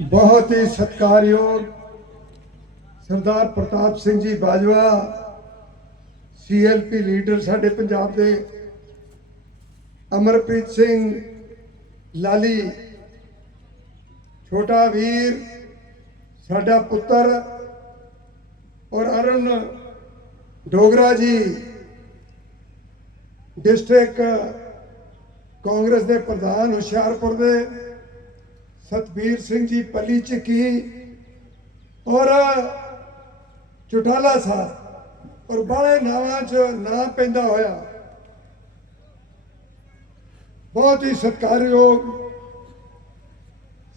ਬਹੁਤ ਹੀ ਸਤਿਕਾਰਯੋਗ ਸਰਦਾਰ ਪ੍ਰਤਾਪ Singh ji Bajwa CLP leader ਸਾਡੇ ਪੰਜਾਬ ਦੇ ਅਮਰਪ੍ਰੀਤ ਸਿੰਘ ਲਾਲੀ, ਛੋਟਾ ਵੀਰ ਸਾਡਾ ਪੁੱਤਰ ਔਰ ਅਰਨ ਡੋਗਰਾ ਜੀ ਡਿਸਟ੍ਰਿਕਟ ਕਾਂਗਰਸ ਦੇ ਪ੍ਰਧਾਨ ਹੁਸ਼ਿਆਰਪੁਰ ਦੇ ਸਤਬੀਰ ਸਿੰਘ ਜੀ ਪੱਲੀ ਚੱਕੀ ਔਰ ਚੁਟਾਲਾ ਸਾਹਿਬ, ਔਰ ਬਾਲੇ ਨਾਵਾਂ 'ਚ ਨਾਂ ਪੈਂਦਾ ਹੋਇਆ। ਬਹੁਤ ਹੀ ਸਤਿਕਾਰਯੋਗ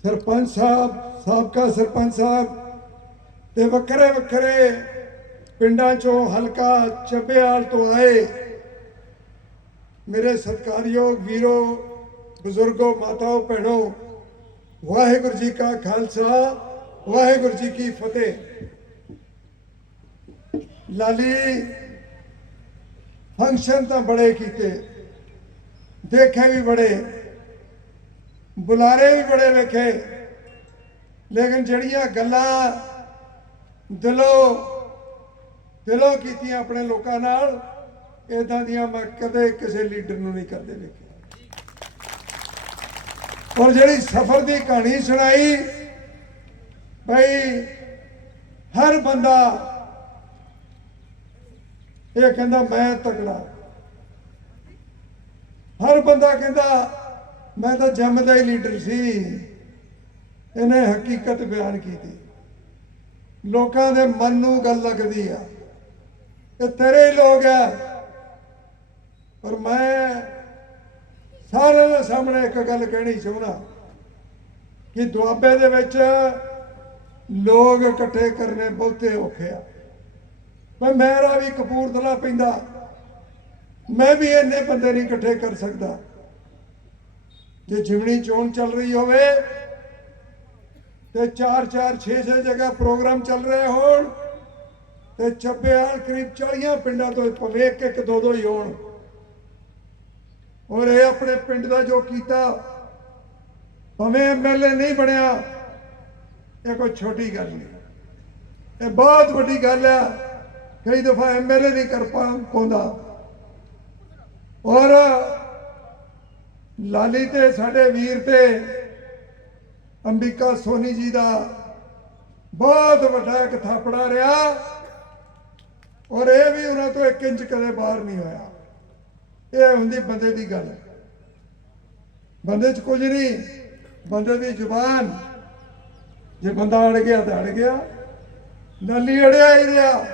ਸਰਪੰਚ ਸਾਹਿਬ, ਸਾਬਕਾ ਸਰਪੰਚ ਸਾਹਿਬ ਤੇ ਵੱਖਰੇ ਵੱਖਰੇ ਪਿੰਡਾਂ ਚੋਂ ਹਲਕਾ ਚੱਬੇਵਾਲ ਤੋਂ ਆਏ ਮੇਰੇ ਸਤਿਕਾਰਯੋਗ ਵੀਰੋ, ਬਜ਼ੁਰਗੋ, ਮਾਤਾਓ, ਭੈਣੋ, ਵਾਹਿਗੁਰੂ ਜੀ ਕਾ ਖਾਲਸਾ, ਵਾਹਿਗੁਰੂ ਜੀ ਕੀ ਫਤਿਹ। ਲਾਲੀ ਫੰਕਸ਼ਨ ਤਾਂ ਬੜੇ ਕੀਤੇ, ਦੇਖੇ ਵੀ ਬੜੇ, ਬੁਲਾਰੇ ਵੀ ਬੜੇ ਵੇਖੇ, ਲੇਕਿਨ ਜਿਹੜੀਆਂ ਗੱਲਾਂ ਦਿਲੋਂ ਦਿਲੋਂ ਕੀਤੀਆਂ ਆਪਣੇ ਲੋਕਾਂ ਨਾਲ ਇਦਾਂ ਦੀਆਂ ਮੈਂ ਕਦੇ ਕਿਸੇ ਲੀਡਰ ਨੂੰ ਨਹੀਂ ਕਰਦੇ ਵੇਖਿਆ। ਔਰ ਜਿਹੜੀ ਸਫ਼ਰ ਦੀ ਕਹਾਣੀ ਸੁਣਾਈ ਭਈ ਹਰ ਬੰਦਾ ਇਹ ਕਹਿੰਦਾ, ਮੈਂ ਤਗੜਾ ਹਰ ਬੰਦਾ ਕਹਿੰਦਾ, ਮੈਂ ਤਾਂ ਜੰਮਦਾ ਹੀ ਲੀਡਰ ਸੀ। ਇਹਨੇ ਹਕੀਕਤ ਬਿਆਨ ਕੀਤੀ। ਲੋਕਾਂ ਦੇ ਮਨ ਨੂੰ ਗੱਲ ਲੱਗਦੀ ਆ ਇਹ ਤੇਰੇ ਲੋਕ ਆ। ਪਰ ਮੈਂ ਸਾਰਿਆਂ ਦੇ ਸਾਹਮਣੇ ਇੱਕ ਗੱਲ ਕਹਿਣੀ ਚਾਹੁੰਦਾ ਕਿ ਦੁਆਬੇ ਦੇ ਵਿੱਚ ਲੋਕ ਇਕੱਠੇ ਕਰਨੇ ਬਹੁਤੇ ਔਖੇ ਆ। ਪਰ ਮੇਰਾ ਵੀ ਕਪੂਰਥਲਾ ਪੈਂਦਾ, ਮੈਂ ਵੀ ਇੰਨੇ ਬੰਦੇ ਨਹੀਂ ਇਕੱਠੇ ਕਰ ਸਕਦਾ। ਜੇ ਜਿਮਣੀ ਚੋਣ ਚੱਲ ਰਹੀ ਹੋਵੇ ਤੇ 4 4 6 6 ਜਗ੍ਹਾ ਪ੍ਰੋਗਰਾਮ ਚੱਲ ਰਹੇ ਹੋਣ ਤੇ ਛੱਬੇ ਚੱਬੇਵਾਲ ਕਰੀਬ 40 ਪਿੰਡਾਂ ਤੋਂ ਭਵੇਂ ਇੱਕ ਇੱਕ, ਦੋ ਦੋ ਹੀ ਹੋਣ। ਔਰ ਇਹ ਆਪਣੇ ਪਿੰਡ ਦਾ ਜੋ ਕੀਤਾ, ਭਵੇਂ ਐਮਐਲਏ ਨਹੀਂ ਬਣਿਆ, ਇਹ ਕੋਈ ਛੋਟੀ ਗੱਲ ਨਹੀਂ। ਇਹ ਬਹੁਤ ਵੱਡੀ ਗੱਲ ਹੈ, ਕਈ ਦਫਾ ਐਮਐਲਏ ਨਹੀਂ ਕਰ ਪਾ ਪਾਉਂਦਾ। ਔਰ ਲਾਲੀ ਤੇ ਸਾਡੇ ਵੀਰ ਤੇ ਅੰਬਿਕਾ ਸੋਨੀ ਜੀ ਦਾ ਬਹੁਤ ਵੱਡਾ ਇੱਕ ਥਾਪੜਾ ਰਿਹਾ, ਔਰ ਇਹ ਵੀ ਉਹਨਾਂ ਤੋਂ ਇੱਕ ਇੰਚ ਕਦੇ ਬਾਹਰ ਨਹੀਂ ਹੋਇਆ। ਇਹ ਹੁੰਦੀ ਬੰਦੇ ਦੀ ਗੱਲ। ਬੰਦੇ 'ਚ ਕੁਝ ਨਹੀਂ, ਬੰਦੇ ਦੀ ਜ਼ੁਬਾਨ। ਜੇ ਬੰਦਾ ਅੜ ਗਿਆ ਤਾਂ ਅੜ ਗਿਆ। ਲਾਲੀ ਅੜਿਆ ਹੀ ਰਿਹਾ।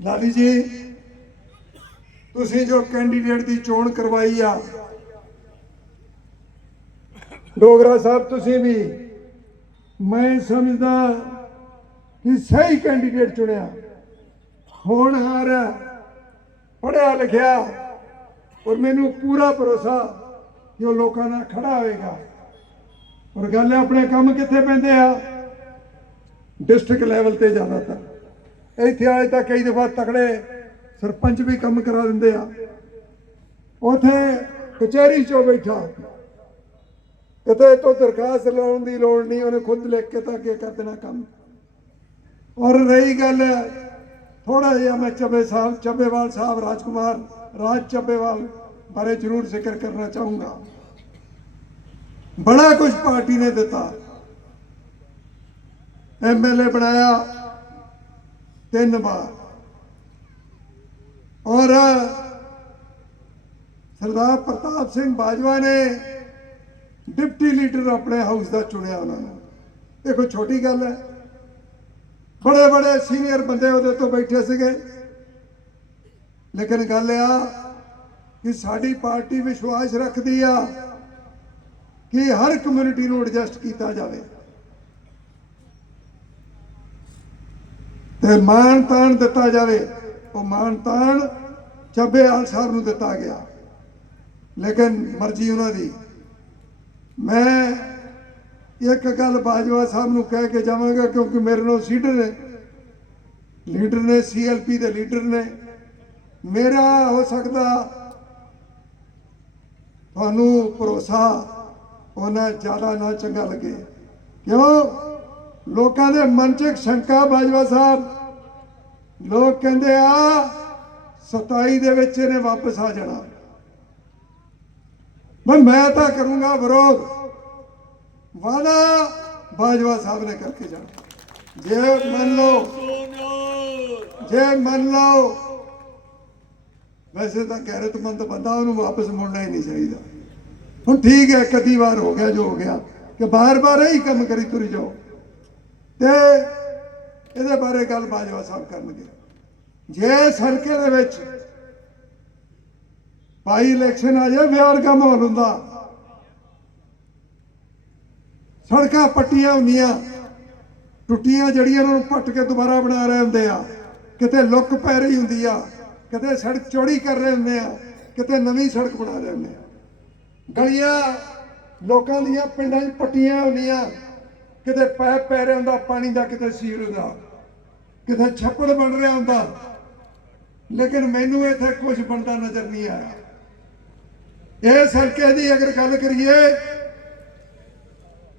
ਲਾਲੀ ਜੀ, ਤੁਸੀਂ ਜੋ ਕੈਂਡੀਡੇਟ ਦੀ ਚੋਣ ਕਰਵਾਈ ਆ, ਡੋਗਰਾ ਸਾਹਿਬ ਤੁਸੀਂ ਵੀ, ਮੈਂ ਸਮਝਦਾ ਕਿ ਸਹੀ ਕੈਂਡੀਡੇਟ ਚੁਣਿਆ। ਹੋਣਹਾਰ ਪੜਿਆ ਲਿਖਿਆ ਔਰ ਮੈਨੂੰ ਪੂਰਾ ਭਰੋਸਾ ਕਿ ਉਹ ਲੋਕਾਂ ਨਾਲ ਖੜਾ ਹੋਏਗਾ ਔਰ ਗੱਲ ਆਪਣੇ ਕੰਮ ਕਿੱਥੇ ਪੈਂਦੇ ਆ? ਡਿਸਟ੍ਰਿਕਟ ਲੈਵਲ ਤੇ ਜ਼ਿਆਦਾਤਰ। ਇੱਥੇ ਆਏ ਤਾਂ ਕਈ ਦਫਾ ਤਕੜੇ ਸਰਪੰਚ ਵੀ ਕੰਮ ਕਰਾ ਦਿੰਦੇ ਆ। ਉਥੇ ਕਚਹਿਰੀ 'ਚੋਂ ਬੈਠਾ। ਕਿਤੇ ਤੋਂ ਦਰਖਾਸਤ ਲਾਉਣ ਦੀ ਲੋੜ ਨਹੀਂ, ਉਹਨੇ ਖੁਦ ਲਿਖ ਕੇ ਤਾਂ ਕੀ ਕਰ ਦੇਣਾ ਕੰਮ। ਔਰ ਰਹੀ ਗੱਲ ਥੋੜਾ ਜਿਹਾ ਮੈਂ ਚੱਬੇ ਸਾਹਿਬ ਚੱਬੇਵਾਲ ਸਾਹਿਬ, ਰਾਜਕੁਮਾਰ, ਰਾਜ ਚੱਬੇਵਾਲ ਬਾਰੇ ਜ਼ਰੂਰ ਜ਼ਿਕਰ ਕਰਨਾ ਚਾਹੂੰਗਾ। ਬੜਾ ਕੁਝ ਪਾਰਟੀ ਨੇ ਦਿੱਤਾ। ਐਮਐਲਏ ਬਣਾਇਆ ਤਿੰਨ ਵਾਰ। ਔਰ ਸਰਦਾਰ ਪ੍ਰਤਾਪ ਸਿੰਘ ਬਾਜਵਾ ਨੇ ਡਿਪਟੀ ਲੀਡਰ ਆਪਣੇ ਹਾਊਸ ਦਾ ਚੁਣਿਆ ਉਹਨਾਂ ਨੂੰ। ਇਹ ਕੋਈ ਛੋਟੀ ਗੱਲ ਹੈ ਬੜੇ ਬੜੇ ਸੀਨੀਅਰ ਬੰਦੇ ਉਹਦੇ ਤੋਂ ਬੈਠੇ ਸੀਗੇ। ਲੇਕਿਨ ਗੱਲ ਆ ਕਿ ਸਾਡੀ ਪਾਰਟੀ ਵਿਸ਼ਵਾਸ ਰੱਖਦੀ ਆ ਕਿ ਹਰ ਕਮਿਊਨਿਟੀ ਨੂੰ ਐਡਜਸਟ ਕੀਤਾ ਜਾਵੇ। ਤੇ ਮਾਣ ਤਾਣ ਦਿੱਤਾ ਜਾਵੇ, ਉਹ ਮਾਣ ਤਾਣ ਚੱਬੇਵਾਲ ਸਾਹਿਬ ਨੂੰ ਦਿੱਤਾ ਗਿਆ। ਲੇਕਿਨ ਮਰਜ਼ੀ ਉਹਨਾਂ ਦੀ। ਮੈਂ ਇੱਕ ਗੱਲ ਬਾਜਵਾ ਸਾਹਿਬ ਨੂੰ ਕਹਿ ਕੇ ਜਾਵਾਂਗਾ, ਕਿਉਂਕਿ ਮੇਰੇ ਨਾਲ ਸੀਡਰ ਨੇ। ਲੀਡਰ ਨੇ ਸੀਐਲਪੀ ਦੇ ਲੀਡਰ ਨੇ। ਮੇਰਾ ਹੋ ਸਕਦਾ ਤੁਹਾਨੂੰ ਭਰੋਸਾ ਉਹਨਾਂ ਜ਼ਿਆਦਾ ਨਾ ਚੰਗਾ ਲੱਗੇ। ਕਿਉਂ? ਲੋਕਾਂ ਦੇ ਮਨ 'ਚ ਇੱਕ ਸ਼ੰਕਾ ਬਾਜਵਾ ਸਾਹਿਬ। ਲੋਕ ਕਹਿੰਦੇ ਆ 27 ਦੇ ਵਿੱਚ ਇਹਨੇ ਵਾਪਸ ਆ ਜਾਣਾ। ਮੈਂ ਮੈਂ ਤਾਂ ਕਰੂੰਗਾ ਵਿਰੋਧ। ਵਾਦਾ ਬਾਜਵਾ ਸਾਹਿਬ ਨੇ ਕਰਕੇ ਜਾਣਾ। ਜੇ ਮੰਨ ਲਓ, ਜੇ ਮੰਨ ਲਓ, ਵੈਸੇ ਤਾਂ ਗੈਰਤਮੰਦ ਬੰਦਾ ਉਹਨੂੰ ਵਾਪਸ ਮੁੜਨਾ ਹੀ ਨਹੀਂ ਚਾਹੀਦਾ। ਹੁਣ ਠੀਕ ਹੈ ਕਦੀ ਵਾਰ ਹੋ ਗਿਆ, ਜੋ ਹੋ ਗਿਆ, ਕਿ ਬਾਰ-ਬਾਰ ਇਹੀ ਕੰਮ ਕਰੀ ਤੁਰੀ ਜਾਓ। ਤੇ ਇਹਦੇ ਬਾਰੇ ਗੱਲ ਬਾਜਵਾ ਸਾਹਿਬ ਕਰਨਗੇ। ਜੇ ਸੜਕੇ ਦੇ ਵਿੱਚ ਭਾਈ ਇਲੈਕਸ਼ਨ ਆ ਜਾਏ, ਵਿਆਰ ਦਾ ਮਾਹੌਲ ਹੁੰਦਾ। ਸੜਕਾਂ ਪੱਟੀਆਂ ਹੁੰਦੀਆਂ। ਟੁੱਟੀਆਂ ਜਿਹੜੀਆਂ ਉਹਨਾਂ ਨੂੰ ਪੱਟ ਕੇ ਦੁਬਾਰਾ ਬਣਾ ਰਹੇ ਹੁੰਦੇ ਆ। ਕਿਤੇ ਲੁੱਕ ਪੈ ਰਹੀ ਹੁੰਦੀ ਆ, ਕਿਤੇ ਸੜਕ ਚੌੜੀ ਕਰ ਰਹੇ ਹੁੰਦੇ ਆ, ਕਿਤੇ ਨਵੀਂ ਸੜਕ ਬਣਾ ਰਹੇ ਹੁੰਦੇ ਆ। ਗਲੀਆਂ, ਲੋਕਾਂ ਦੀਆਂ ਪਿੰਡਾਂ 'ਚ ਪੱਟੀਆਂ ਹੁੰਦੀਆਂ। ਕਿਤੇ ਪੈਪ ਪੈ ਰਿਹਾ ਹੁੰਦਾ, ਪਾਣੀ ਦਾ, ਕਿਤੇ ਸੀਵਰ ਦਾ। ਕਿਤੇ ਛੱਪੜ ਬਣ ਰਿਹਾ ਹੁੰਦਾ। ਲੇਕਿਨ ਮੈਨੂੰ ਇੱਥੇ ਕੁਝ ਬਣਦਾ ਨਜ਼ਰ ਨਹੀਂ ਆਇਆ। ਇਹ ਸੜਕੇ ਦੀ ਅਗਰ ਗੱਲ ਕਰੀਏ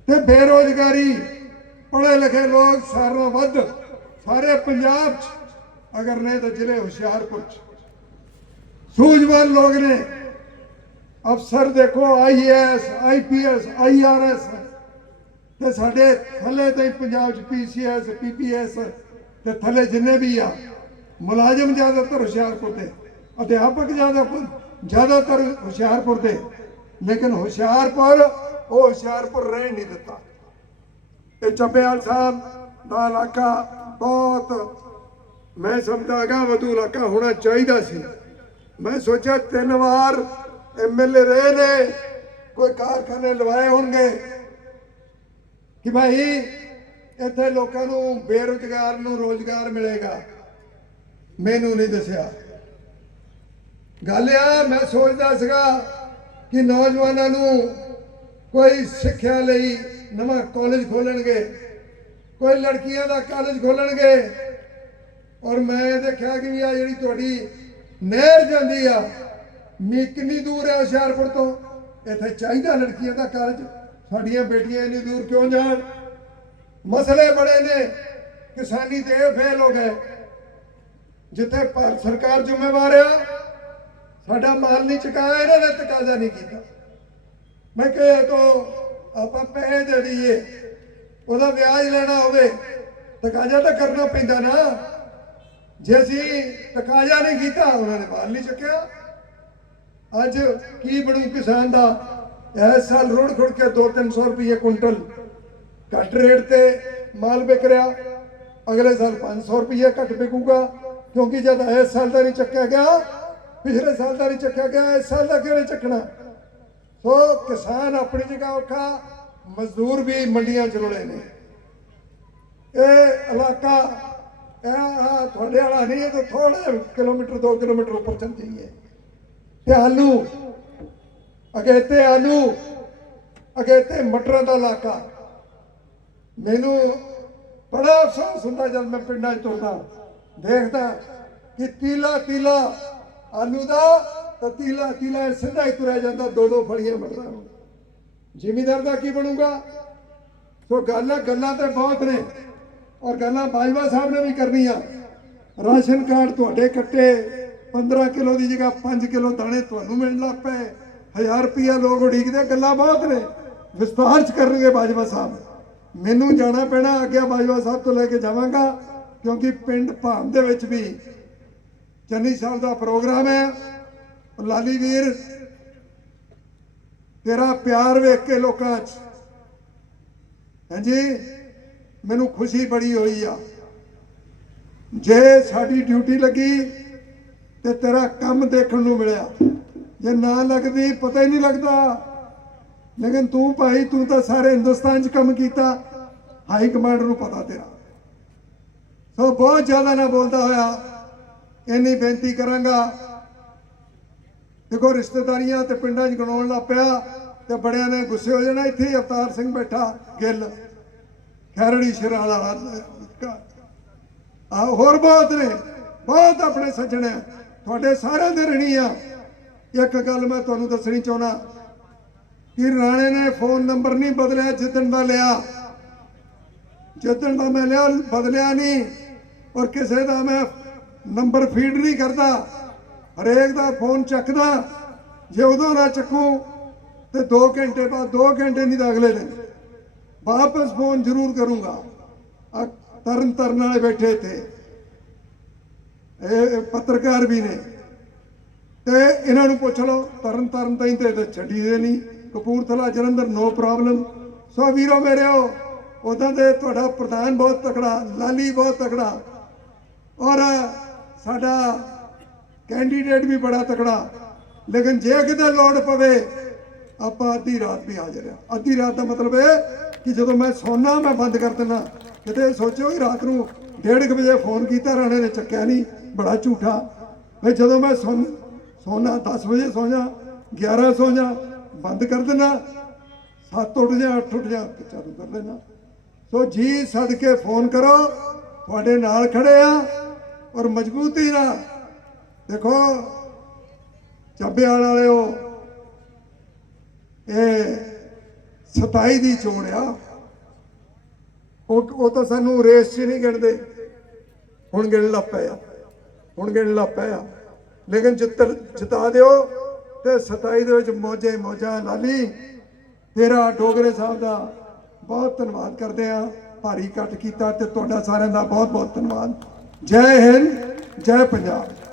ਤੇ ਬੇਰੋਜ਼ਗਾਰੀ। ਪੜ੍ਹੇ ਲਿਖੇ ਲੋਕ ਸਾਰਿਆਂ ਵੱਧ, ਸਾਰੇ ਪੰਜਾਬ 'ਚ, ਅਗਰ ਨੇ ਤਾਂ ਜ਼ਿਲ੍ਹੇ ਹੁਸ਼ਿਆਰਪੁਰ 'ਚ। ਸੂਝਵਾਨ ਲੋਕ ਨੇ। ਅਫਸਰ ਦੇਖੋ ਆਈਏਐਸ ਆਈਪੀਐਸ ਆਈਆਰਐਸ ਤੇ ਸਾਡੇ ਥੱਲੇ ਤੇ ਪੰਜਾਬ 'ਚ ਪੀਸੀਐਸ ਪੀਪੀਐਸ ਤੇ ਥੱਲੇ ਜਿੰਨੇ ਵੀ ਆ, ਮੁਲਾਜ਼ਮ ਜ਼ਿਆਦਾਤਰ ਹੁਸ਼ਿਆਰਪੁਰ ਦੇ, ਅਧਿਆਪਕ ਜ਼ਿਆਦਾ ਜ਼ਿਆਦਾਤਰ ਹੁਸ਼ਿਆਰਪੁਰ ਦੇ। ਲੇਕਿਨ ਹੁਸ਼ਿਆਰਪੁਰ ਉਹ ਹੁਸ਼ਿਆਰਪੁਰ ਰਹਿਣ ਨਹੀਂ ਦਿੱਤਾ। ਇਹ ਚੱਬੇਵਾਲ ਸਾਹਿਬ ਦਾ ਇਲਾਕਾ ਬਹੁਤ, ਮੈਂ ਸਮਝਦਾਗਾ ਵਧੂ ਇਲਾਕਾ ਹੋਣਾ ਚਾਹੀਦਾ ਸੀ। ਮੈਂ ਸੋਚਿਆ ਤਿੰਨ ਵਾਰ ਐਮਐਲਏ ਰਹੇ ਨੇ, ਕੋਈ ਕਾਰਖਾਨੇ ਲਵਾਏ ਹੋਣਗੇ। ਕਿ ਭਾਈ ਇੱਥੇ ਲੋਕਾਂ ਨੂੰ ਬੇਰੁਜ਼ਗਾਰ ਨੂੰ ਰੋਜ਼ਗਾਰ ਮਿਲੇਗਾ, ਮੈਨੂੰ ਨਹੀਂ ਦੱਸਿਆ। ਗੱਲ ਆ, ਮੈਂ ਸੋਚਦਾ ਸੀਗਾ ਕਿ ਨੌਜਵਾਨਾਂ ਨੂੰ ਕੋਈ ਸਿੱਖਿਆ ਲਈ ਨਵਾਂ ਕਾਲਜ ਖੋਲਣਗੇ, ਕੋਈ ਲੜਕੀਆਂ ਦਾ ਕਾਲਜ ਖੋਲਣਗੇ। ਔਰ ਮੈਂ ਦੇਖਿਆ ਕਿ ਵੀ ਆ ਜਿਹੜੀ ਤੁਹਾਡੀ ਨਹਿਰ ਜਾਂਦੀ ਆ, ਮੀ ਕਿੰਨੀ ਦੂਰ ਹੈ ਹੁਸ਼ਿਆਰਪੁਰ ਤੋਂ? ਇੱਥੇ ਚਾਹੀਦਾ ਲੜਕੀਆਂ ਦਾ ਕਾਲਜ ਸਾਡੀਆਂ ਬੇਟੀਆਂ ਇੰਨੀ ਦੂਰ ਕਿਉਂ ਜਾਣ? ਮਸਲੇ ਬੜੇ ਨੇ, ਕਿਸਾਨੀ ਤੇ ਫੇਲ ਹੋ ਗਏ। ਜਿੱਥੇ ਭਾਰਤ ਸਰਕਾਰ ਜ਼ਿੰਮੇਵਾਰ ਆ, ਸਾਡਾ ਮਾਲ ਨਹੀਂ ਚੁਕਾਇਆ, ਇਹਨਾਂ ਨੇ ਤਕਾਜ਼ਾ ਨਹੀਂ ਕੀਤਾ। ਮੈਂ ਕਿਹਾ ਤੋਂ ਆਪਾਂ ਪੈਸੇ ਦੇ ਦਈਏ। ਉਹਦਾ ਵਿਆਜ ਲੈਣਾ ਹੋਵੇ। ਤਕਾਜ਼ਾ ਤਾਂ ਕਰਨਾ ਪੈਂਦਾ ਨਾ। ਜੇ ਅਸੀਂ ਤਕਾਜ਼ਾ ਨਹੀਂ ਕੀਤਾ, ਉਹਨਾਂ ਨੇ ਮਾਲ ਨਹੀਂ ਚੱਕਿਆ। ਅੱਜ ਕੀ ਬਣੂ ਕਿਸਾਨ ਦਾ? ਇਸ ਸਾਲ ਰੋੜ ਖੁੜ ਕੇ 2-300 ਰੁਪਏ ਕੁਇੰਟਲ ਘੱਟ ਰੇਟ ਤੇ ਮਾਲ ਵਿਕ ਰਿਹਾ। ਅਗਲੇ ਸਾਲ 500 ਰੁਪਏ ਘੱਟ ਵਿਕੂਗਾ, ਕਿਉਂਕਿ ਜਦ ਇਸ ਸਾਲ ਦਾ ਨਹੀਂ ਚੱਕਿਆ ਗਿਆ, ਪਿਛਲੇ ਸਾਲ ਦਾ ਨਹੀਂ ਚੱਕਿਆ ਗਿਆ, ਇਸ ਸਾਲ ਦਾ ਕਿਹੜੇ ਚੱਕਣਾ? ਸੋ ਕਿਸਾਨ ਆਪਣੀ ਜਗ੍ਹਾ ਔਖਾ, ਮਜ਼ਦੂਰ ਵੀ ਮੰਡੀਆਂ ਚ ਰੁਲੇ ਨੇ। ਇਹ ਇਲਾਕਾ, ਇਹ ਤੁਹਾਡੇ ਵਾਲਾ ਨਹੀਂ, ਇਹ ਤਾਂ ਥੋੜੇ ਕਿਲੋਮੀਟਰ 2 ਕਿਲੋਮੀਟਰ ਉੱਪਰ ਚੱਲ ਜਾਈਏ। ਤੇ ਆਲੂ, ਅਗੇਤੇ ਆਲੂ, ਅਗੇਤੇ ਮਟਰਾਂ ਦਾ ਇਲਾਕਾ। ਮੈਨੂੰ ਬੜਾ ਅਫਸੋਸ ਹੁੰਦਾ ਜਦ ਮੈਂ ਪਿੰਡਾਂ 'ਚ ਤੁਰਦਾ, ਦੇਖਦਾ ਕਿ ਤੀਲਾ ਤੀਲਾ ਆਲੂ ਦਾ ਤਾਂ ਤੀਲਾ ਤੀਲਾ ਸਿੱਧਾ ਹੀ ਤੁਰਿਆ ਜਾਂਦਾ, ਦੋ ਦੋ ਫਲੀਆਂ ਮਟਰਾਂ ਜ਼ਿਮੀਦਾਰ ਦਾ ਕੀ ਬਣੂਗਾ? ਸੋ ਗੱਲ ਗੱਲਾਂ ਤੇ ਬਹੁਤ ਨੇ, ਔਰ ਗੱਲਾਂ ਬਾਜਵਾ ਸਾਹਿਬ ਨੇ ਵੀ ਕਰਨੀਆਂ। ਰਾਸ਼ਨ ਕਾਰਡ ਤੁਹਾਡੇ ਕੱਟੇ 15 ਕਿਲੋ ਦੀ ਜਗ੍ਹਾ 5 ਕਿਲੋ ਦਾਣੇ ਤੁਹਾਨੂੰ ਮਿਲਣ ਲੱਗ ਪਏ 1000 ਰੁਪਿਆ ਲੋਕ ਉਡੀਕਦੇ, ਗੱਲਾਂ ਬਹੁਤ ਨੇ। ਵਿਸਥਾਰ ਚ ਕਰਨਗੇ ਬਾਜਵਾ ਸਾਹਿਬ। ਮੈਨੂੰ ਜਾਣਾ ਪੈਣਾ, ਅੱਗੇ ਬਾਜਵਾ ਸਾਹਿਬ ਤੋਂ ਲੈ ਕੇ ਜਾਵਾਂਗਾ, ਕਿਉਂਕਿ ਪਿੰਡ ਭਾਮ ਦੇ ਵਿੱਚ ਵੀ ਚੰਨੀ ਸਾਹਿਬ ਦਾ ਪ੍ਰੋਗਰਾਮ ਹੈ। ਲਾਲੀ ਵੀਰ, ਤੇਰਾ ਪਿਆਰ ਵੇਖ ਕੇ ਲੋਕਾਂ 'ਚ। ਹਾਂਜੀ ਮੈਨੂੰ ਖੁਸ਼ੀ ਬੜੀ ਹੋਈ ਆ। ਜੇ ਸਾਡੀ ਡਿਊਟੀ ਲੱਗੀ ਤੇ ਤੇਰਾ ਕੰਮ ਦੇਖਣ ਨੂੰ ਮਿਲਿਆ। ਜੇ ਨਾ ਲੱਗਦੀ, ਪਤਾ ਹੀ ਨਹੀਂ ਲੱਗਦਾ। ਲੇਕਿਨ ਤੂੰ ਭਾਈ, ਤੂੰ ਤਾਂ ਸਾਰੇ ਹਿੰਦੁਸਤਾਨ 'ਚ ਕੰਮ ਕੀਤਾ। ਹਾਈ ਕਮਾਂਡ ਨੂੰ ਪਤਾ ਤੇਰਾ। ਸੋ ਬਹੁਤ ਜ਼ਿਆਦਾ ਨਾ ਬੋਲਦਾ ਹੋਇਆ, ਇੰਨੀ ਬੇਨਤੀ ਕਰਾਂਗਾ ਦੇਖੋ ਰਿਸ਼ਤੇਦਾਰੀਆਂ ਤੇ ਪਿੰਡਾਂ 'ਚ ਗਣਾਉਣ ਲੱਗ ਪਿਆ ਤੇ ਬੜਿਆਂ ਨੇ ਗੁੱਸੇ ਹੋ ਜਾਣਾ, ਇੱਥੇ ਹੀ ਅਵਤਾਰ ਸਿੰਘ ਬੈਠਾ, ਗਿੱਲ। ਖੈਰੜੀ ਸ਼ਰਾਲਾ ਆ, ਹੋਰ ਬਹੁਤ ਨੇ, ਬਹੁਤ ਆਪਣੇ ਸੱਜਣ। ਆ ਤੁਹਾਡੇ ਸਾਰਿਆਂ ਦੇ ਰਣੀ ਆ। ਇੱਕ ਗੱਲ ਮੈਂ ਤੁਹਾਨੂੰ ਦੱਸਣੀ ਚਾਹੁੰਦਾ, ਕਿ ਰਾਣੇ ਨੇ ਫੋਨ ਨੰਬਰ ਨਹੀਂ ਬਦਲਿਆ, ਜਿੱਦਣ ਦਾ ਲਿਆ। ਜਿੱਦਣ ਦਾ ਮੈਂ ਲਿਆ, ਬਦਲਿਆ ਨਹੀਂ। ਔਰ ਕਿਸੇ ਦਾ ਮੈਂ ਨੰਬਰ ਫੀਡ ਨਹੀਂ ਕਰਦਾ। ਹਰੇਕ ਦਾ ਫੋਨ ਚੱਕਦਾ, ਜੇ ਉਦੋਂ ਨਾ ਚੱਕੂ, ਤੇ 2 ਘੰਟੇ ਬਾਅਦ 2 ਘੰਟੇ ਨਹੀਂ ਤਾਂ ਅਗਲੇ ਦਿਨ। ਵਾਪਸ ਫੋਨ ਜ਼ਰੂਰ ਕਰੂੰਗਾ। ਆ ਤਰਨ ਤਰਨ ਵਾਲੇ ਬੈਠੇ ਇੱਥੇ। ਇਹ ਪੱਤਰਕਾਰ ਵੀ ਨੇ। ਤੇ ਇਹਨਾਂ ਨੂੰ ਪੁੱਛ ਲਓ, ਤਰਨ ਤਰਨ ਤਾਂ ਤੇ ਤੇ ਛੱਡੀ ਦੇ ਨਹੀਂ। Kapurthala, Jalandhar, no problem. So ਵੀਰੋ ਮੇਰਿਓ ਉਦਾਂ ਦੇ ਤੁਹਾਡਾ ਪ੍ਰਧਾਨ ਬਹੁਤ ਤਕੜਾ, ਲਾਲੀ ਬਹੁਤ ਤਕੜਾ। ਔਰ ਸਾਡਾ ਕੈਂਡੀਡੇਟ ਵੀ ਬੜਾ ਤਕੜਾ। ਲੇਕਿਨ ਜੇ ਕਿਤੇ ਲੋੜ ਪਵੇ, ਆਪਾਂ ਅੱਧੀ ਰਾਤ ਵੀ ਹਾਜ਼ਰ ਆ ਅੱਧੀ ਰਾਤ ਦਾ ਮਤਲਬ ਇਹ ਕਿ ਜਦੋਂ ਮੈਂ ਸੌਣਾ ਮੈਂ ਬੰਦ ਕਰ ਦਿੰਦਾ। ਕਿਤੇ ਸੋਚਿਓ ਕਿ ਰਾਤ ਨੂੰ 1:30 ਵਜੇ ਫੋਨ ਕੀਤਾ, ਰਾਣੇ ਨੇ ਚੱਕਿਆ ਨਹੀਂ, ਬੜਾ ਝੂਠਾ। ਵੀ ਜਦੋਂ ਮੈਂ ਸੌਂ ਸੌਣਾ 10 ਵਜੇ ਸੌ ਜਾ 11 ਸੌ ਜਾ ਬੰਦ ਕਰ ਦਿੰਦਾ 7 ਉੱਠ ਜਾ 8 ਉੱਠ ਜਾ ਚਾਲੂ ਕਰ ਲੈਣਾ ਸੋ ਜੀ ਸਦਕੇ ਫੋਨ ਕਰੋ, ਤੁਹਾਡੇ ਨਾਲ ਖੜੇ ਆ ਔਰ ਮਜ਼ਬੂਤੀ ਨਾਲ ਦੇਖੋ ਚੱਬਿਆਲ ਵਾਲਿਓ, ਇਹ 27 ਦੀ ਚੋਣ ਆ। ਉਹ ਉਹ ਤਾਂ ਸਾਨੂੰ ਰੇਸ 'ਚ ਨਹੀਂ ਗਿਣਦੇ। ਹੁਣ ਗਿਣ ਲੱਗ ਪਏ ਆ। ਹੁਣ ਗਿਣ ਲੱਗ ਪਏ ਆ। ਲੇਕਿਨ ਜਿੱਤਰ, ਜਿਤਾ ਦਿਓ ਤੇ 27 ਦੇ ਵਿੱਚ ਮੌਜੇ ਹੀ ਮੌਜਾਂ, ਲਾਲੀ। ਤੇਰਾ ਡੋਗਰੇ ਸਾਹਿਬ ਦਾ ਬਹੁਤ ਧੰਨਵਾਦ ਕਰਦੇ ਆ। ਭਾਰੀ ਇਕੱਠ ਕੀਤਾ ਤੇ ਤੁਹਾਡਾ ਸਾਰਿਆਂ ਦਾ ਬਹੁਤ ਬਹੁਤ ਧੰਨਵਾਦ। ਜੈ ਹਿੰਦ, ਜੈ ਪੰਜਾਬ।